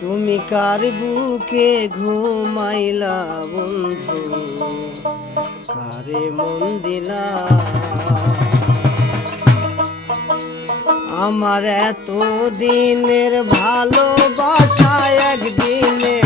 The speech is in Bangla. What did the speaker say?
তুমি কার বুকে ঘুমাইলা বন্ধু, কারে মন দিলা? আমার এত দিনের ভালোবাসা একদিনে